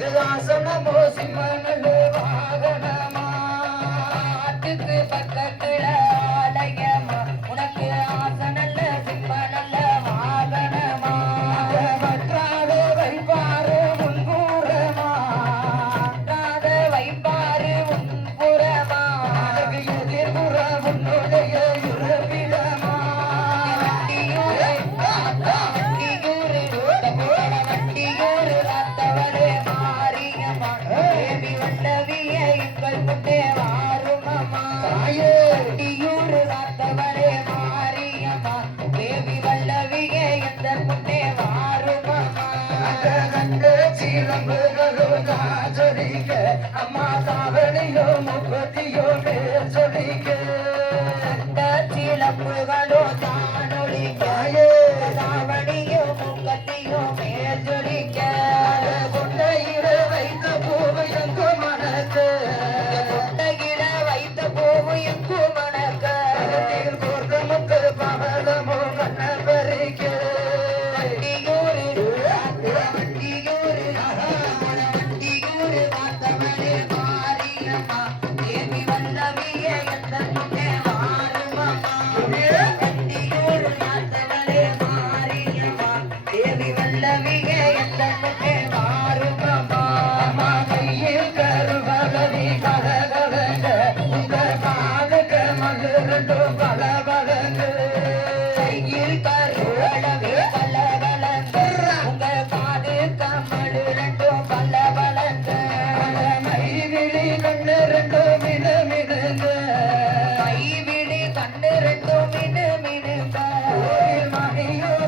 గజదాసన మోసి మనలో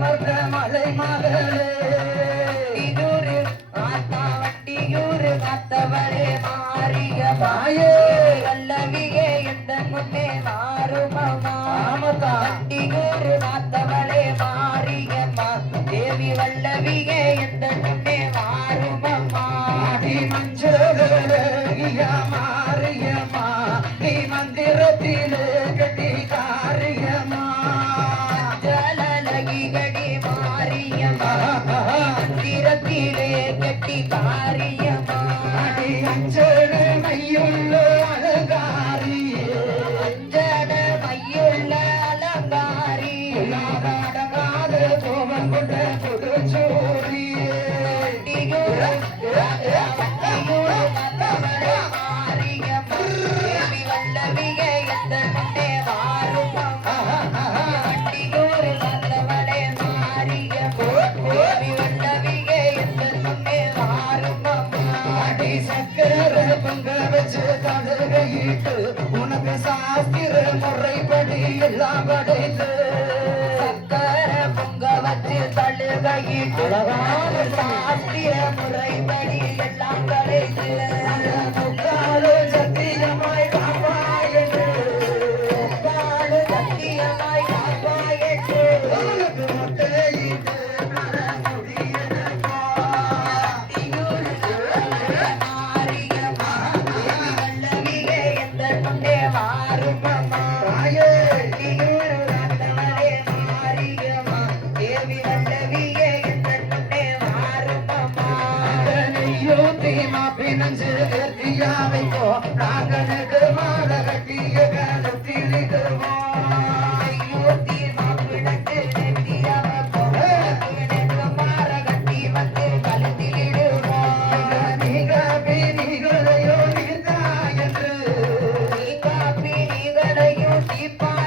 அமர்ந்த மலை மகளே ஆத்தா வண்டியூர் மத்தவரே மாறிய பாயே கல்லவியே இந்த முன்னே மாறுமமா வண்டியூர் மத்தவளே மாறிய தேவி வல்லவியே இந்த முன்னே மாறியம்மா நீ மந்திரத்திலே சாஸ்திர முறைப்படி எல்லாம் படைத்து சக்கர பொங்க வச்சு தழுகையில் சாஸ்திர முறைப்படி எல்லாம் படைத்து Bye.